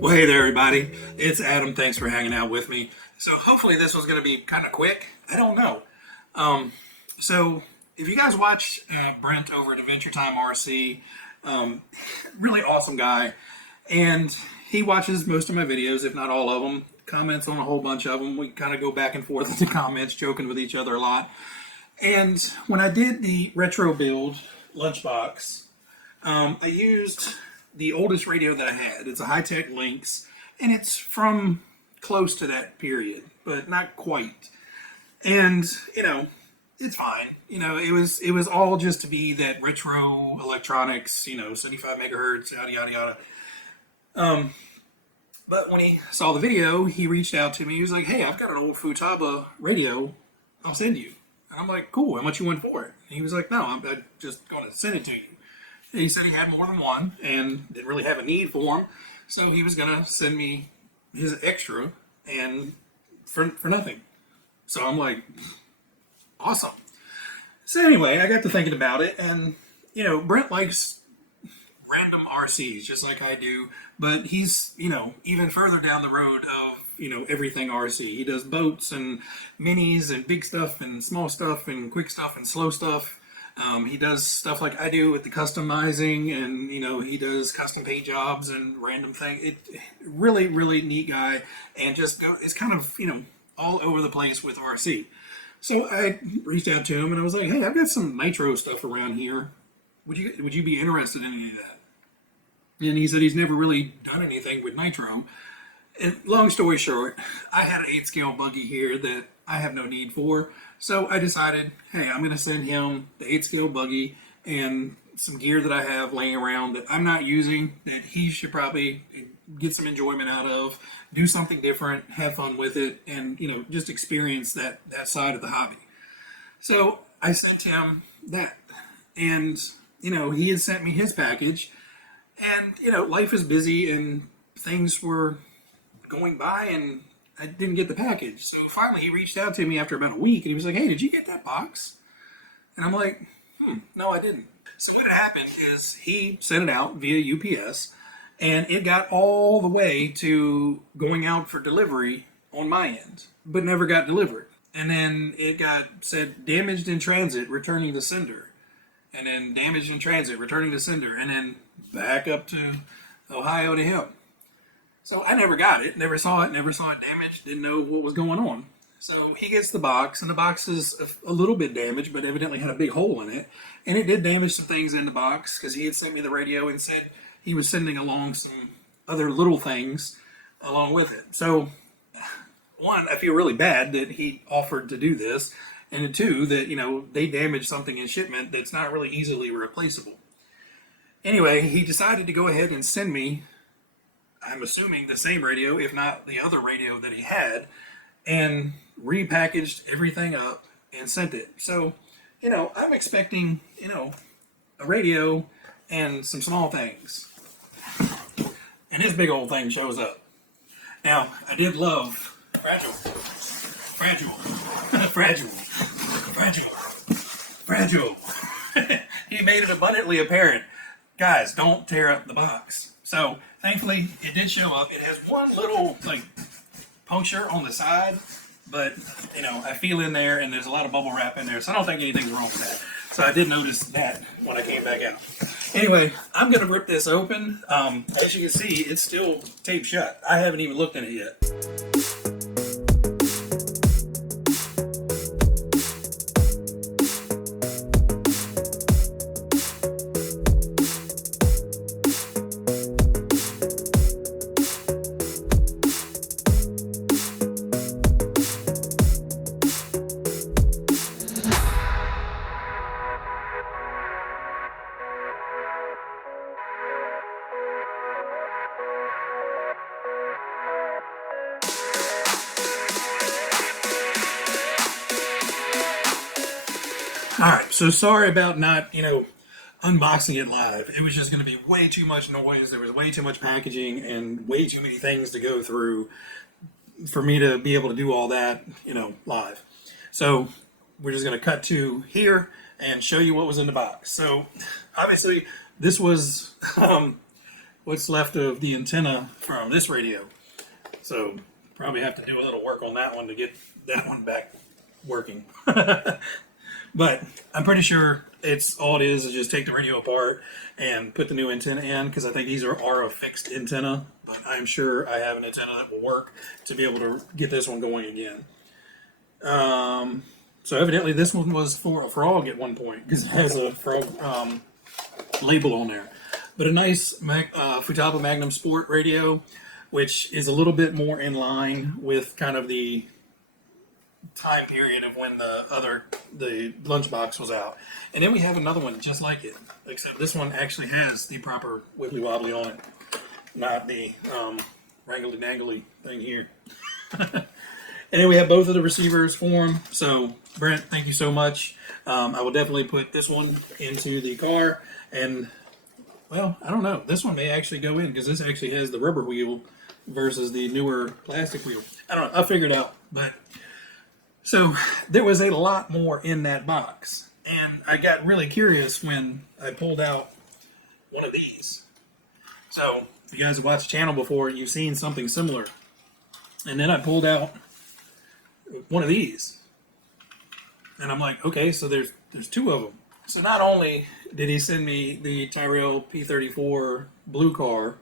Well, hey there, everybody. It's Adam. Thanks for hanging out with me. So hopefully this was going to be kind of quick. I don't know. So if you guys watch Brent over at Adventure Time RC, really awesome guy. And he watches most of my videos, if not all of them, comments on a whole bunch of them. We kind of go back and forth in the comments, joking with each other a lot. And when I did the retro build lunchbox, I used the oldest radio that I had. It's a high-tech Lynx, and it's from close to that period, but not quite. And, you know, it's fine. You know, it was all just to be that retro electronics, you know, 75 megahertz, yada, yada, yada. But when he saw the video, he reached out to me. He was like, hey, I've got an old Futaba radio. I'll send you. And I'm like, cool, how much you want for it? And he was like, no, I'm just going to send it to you. And he said he had more than one and didn't really have a need for them. So he was going to send me his extra and for nothing. So I'm like, awesome. So anyway, I got to thinking about it. And, you know, Brent likes random RCs just like I do. But he's, you know, even further down the road of, you know, everything RC. He does boats and minis and big stuff and small stuff and quick stuff and slow stuff. He does stuff like I do with the customizing, and, you know, he does custom paint jobs and random things. Really, really neat guy, and it's kind of, you know, all over the place with RC. So I reached out to him and I was like, hey, I've got some nitro stuff around here. Would you be interested in any of that? And he said he's never really done anything with nitro. And long story short, I had an 8-scale buggy here that I have no need for. So I decided, hey, I'm going to send him the 8-scale buggy and some gear that I have laying around that I'm not using, that he should probably get some enjoyment out of, do something different, have fun with it, and, you know, just experience that side of the hobby. So I sent him that. And, you know, he had sent me his package. And, you know, life is busy and things were going by and I didn't get the package. So finally he reached out to me after about a week and he was like, hey, did you get that box? And I'm like, no, I didn't. So what happened is he sent it out via UPS and it got all the way to going out for delivery on my end, but never got delivered. And then it got said damaged in transit, returning to sender. And then damaged in transit, returning to sender. And then back up to Ohio to him. So I never got it, never saw it damaged, didn't know what was going on. So he gets the box, and the box is a little bit damaged, but evidently had a big hole in it. And it did damage some things in the box, because he had sent me the radio and said he was sending along some other little things along with it. So, one, I feel really bad that he offered to do this, and two, that, you know, they damaged something in shipment that's not really easily replaceable. Anyway, he decided to go ahead and send me, I'm assuming, the same radio, if not the other radio that he had, and repackaged everything up and sent it. So, you know, I'm expecting, you know, a radio and some small things. And this big old thing shows up. Now, I did love fragile. He made it abundantly apparent. Guys, don't tear up the box. So, thankfully, it did show up. It has one little, like, puncture on the side, but, you know, I feel in there, and there's a lot of bubble wrap in there, so I don't think anything's wrong with that. So I did notice that when I came back out. Anyway, I'm going to rip this open. As you can see, it's still taped shut. I haven't even looked in it yet. Alright, so sorry about not, you know, unboxing it live. It was just going to be way too much noise. There was way too much packaging and way too many things to go through for me to be able to do all that, you know, live. So we're just going to cut to here and show you what was in the box. So obviously this was what's left of the antenna from this radio. So probably have to do a little work on that one to get that one back working. But I'm pretty sure it's all it is just take the radio apart and put the new antenna in, because I think these are a fixed antenna, but I'm sure I have an antenna that will work to be able to get this one going again. So evidently this one was for a frog at one point, because it has a frog label on there. But a nice Futaba Magnum Sport radio, which is a little bit more in line with kind of the time period of when the lunchbox was out. And then we have another one just like it, except this one actually has the proper wibbly wobbly on it, not the wrangly dangly thing here. And then we have both of the receivers for them. So Brent, thank you so much. I will definitely put this one into the car, and well, I don't know, this one may actually go in, because this actually has the rubber wheel versus the newer plastic wheel. I don't know, I'll figure it out. But so there was a lot more in that box, and I got really curious when I pulled out one of these. So if you guys have watched the channel before, you've seen something similar. And then I pulled out one of these, and I'm like, okay, so there's two of them. So not only did he send me the Tyrell P34 blue car,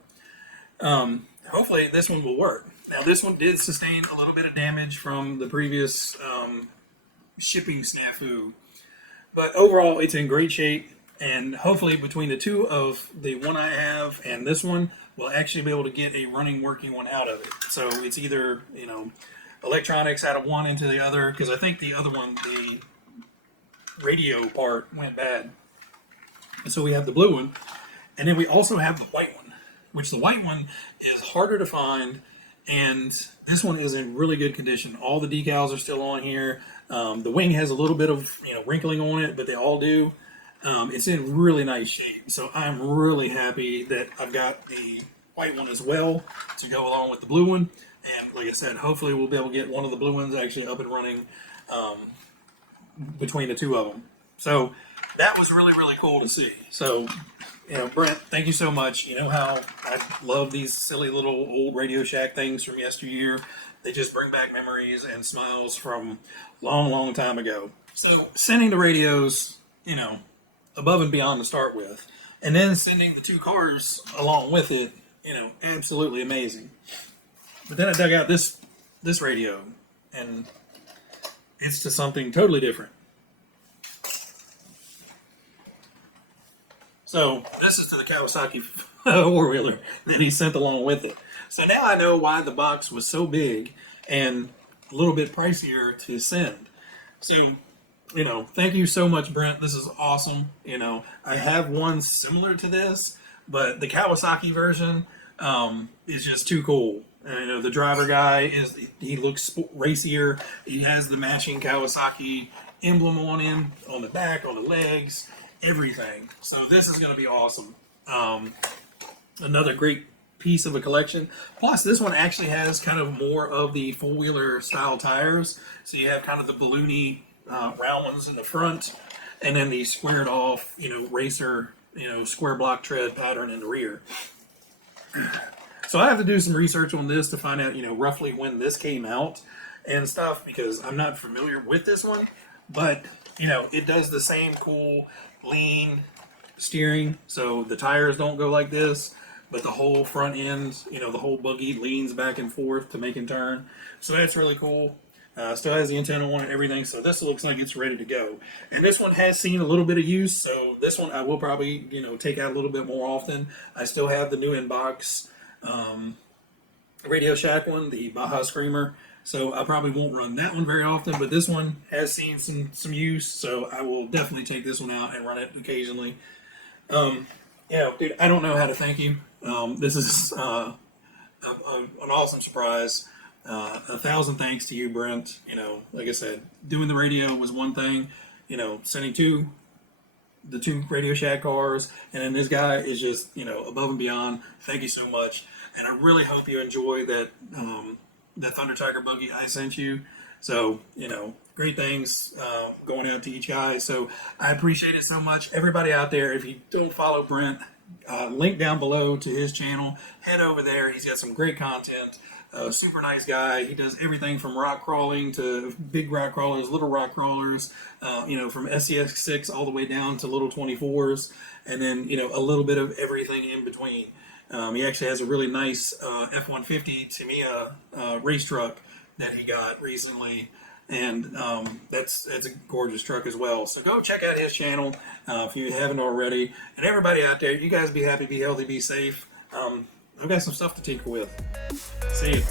hopefully this one will work. Now this one did sustain a little bit of damage from the previous shipping snafu, but overall it's in great shape, and hopefully between the two of the one I have and this one, we'll actually be able to get a running, working one out of it. So it's either, you know, electronics out of one into the other, because I think the other one, the radio part went bad. And so we have the blue one, and then we also have the white one, which the white one is harder to find, and this one is in really good condition. All the decals are still on here. The wing has a little bit of, you know, wrinkling on it, but they all do. It's in really nice shape. So I'm really happy that I've got the white one as well to go along with the blue one. And like I said, hopefully we'll be able to get one of the blue ones actually up and running between the two of them. So that was really, really cool to see. So, you know, Brent, thank you so much. You know how I love these silly little old Radio Shack things from yesteryear. They just bring back memories and smiles from long, long time ago. So sending the radios, you know, above and beyond to start with, and then sending the two cars along with it, you know, absolutely amazing. But then I dug out this radio, and it's to something totally different. So this is to the Kawasaki four-wheeler that he sent along with it. So now I know why the box was so big and a little bit pricier to send. So, you know, thank you so much, Brent. This is awesome. You know, I have one similar to this, but the Kawasaki version is just too cool. You know, the driver guy he looks racier. He has the matching Kawasaki emblem on him, on the back, on the legs, everything. So this is going to be awesome. Another great piece of a collection. Plus, this one actually has kind of more of the four-wheeler style tires. So you have kind of the balloony round ones in the front, and then the squared off, you know, racer, you know, square block tread pattern in the rear. So I have to do some research on this to find out, you know, roughly when this came out and stuff, because I'm not familiar with this one. But, you know, it does the same cool lean steering. So the tires don't go like this, but the whole front end, you know, the whole buggy leans back and forth to make it turn. So that's really cool. Still has the antenna on it and everything, so this looks like it's ready to go. And this one has seen a little bit of use, so this one I will probably, you know, take out a little bit more often. I still have the new in-box Radio Shack one, the Baja Screamer, so I probably won't run that one very often, but this one has seen some use, so I will definitely take this one out and run it occasionally. Yeah, dude, I don't know how to thank you. This is an awesome surprise. 1,000 thanks to you, Brent. You know, like I said, doing the radio was one thing. You know, sending the two Radio Shack cars, and then this guy is just, you know, above and beyond. Thank you so much, and I really hope you enjoy that that Thunder Tiger buggy I sent you. So, you know, great things going out to each guy. So I appreciate it so much. Everybody out there, if you don't follow Brent, link down below to his channel. Head over there. He's got some great content. Super nice guy. He does everything from rock crawling to big rock crawlers, little rock crawlers, from SCX6 all the way down to little 24s, and then, a little bit of everything in between. He actually has a really nice F-150 Tamiya race truck that he got recently, and that's a gorgeous truck as well. So go check out his channel if you haven't already. And everybody out there, you guys be happy, be healthy, be safe. I've got some stuff to tinker with. See you.